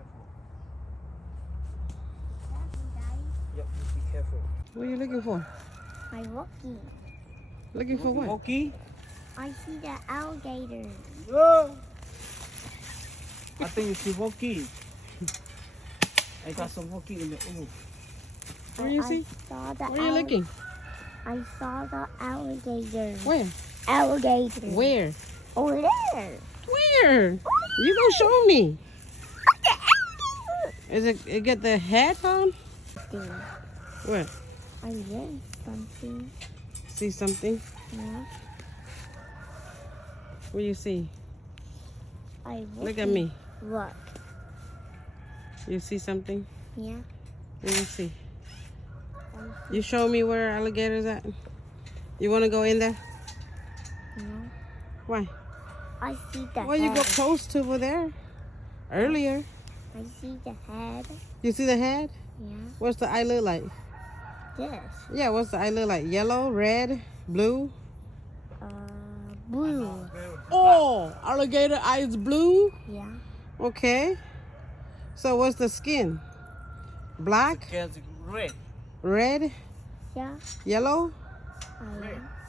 careful. Yep, just be careful. What are you looking for? My walkie. Looking for what? Okay. I see the alligator. Whoa! I think you see Woki. I got some Woki in the ooh. Where you see? Saw the Where are you looking? I saw the alligator. Where? Alligator. Where? Over there. Where? You gonna show me? Is it got the hat on? What? I did something. See something? Yeah. What do you see? Look at looking. me. Look. You see something? Yeah. Let me see. You show me where alligator's at? You want to go in there? No. Why? I see the Well, head. you go close to over there. Earlier. I see the head. You see the head? Yeah. What's the eye look like? This. Yeah, what's the eye look like? Yellow, red, blue? Blue. Oh, alligator eyes blue? Yeah. Okay. So what's the skin? Black, Gets red. red, Yeah. yellow,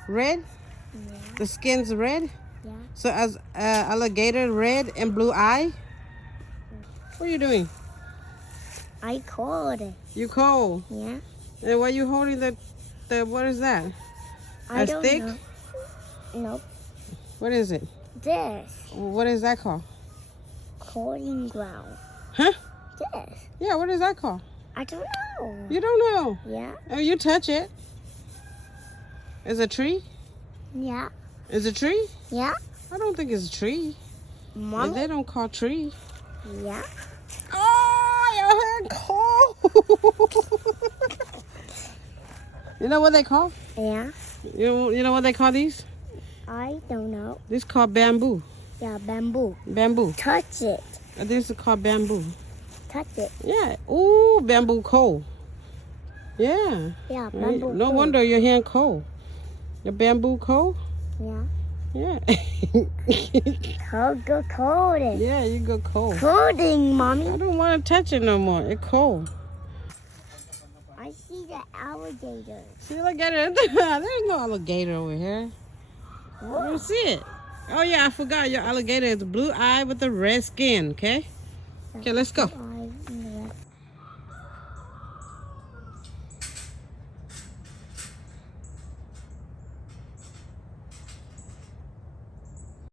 red? Yeah. The skin's red? Yeah. So as alligator, red and blue eye? What are you doing? I called it. You cold. Yeah. And why you holding the what is that? I A don't stick? know. Nope. What is it? This. What is that called? Calling ground. Huh? This. Yeah, what is that called? I don't know. You don't know. Yeah. Oh, you touch it. Is it a tree? Yeah. Is it a tree? Yeah. I don't think it's a tree. Mom. They don't call tree. Yeah. Oh, your hair cold. You know what they call? Yeah. You know what they call these? I don't know. This is called bamboo. Yeah, bamboo. Bamboo. Touch it. This is called bamboo. Touch it. Yeah. Ooh, bamboo cold. Yeah. Yeah, bamboo. No cool. wonder your hand cold. The bamboo cold? Yeah. Yeah. Cold, go cold. Yeah, you go cold. Colding, mommy. I don't want to touch it no more. It's cold. I see the alligator. See, look at it. There's no alligator over here. I don't see it. Oh, yeah, I forgot. Your alligator is blue eye with a red skin, okay? Okay, let's go.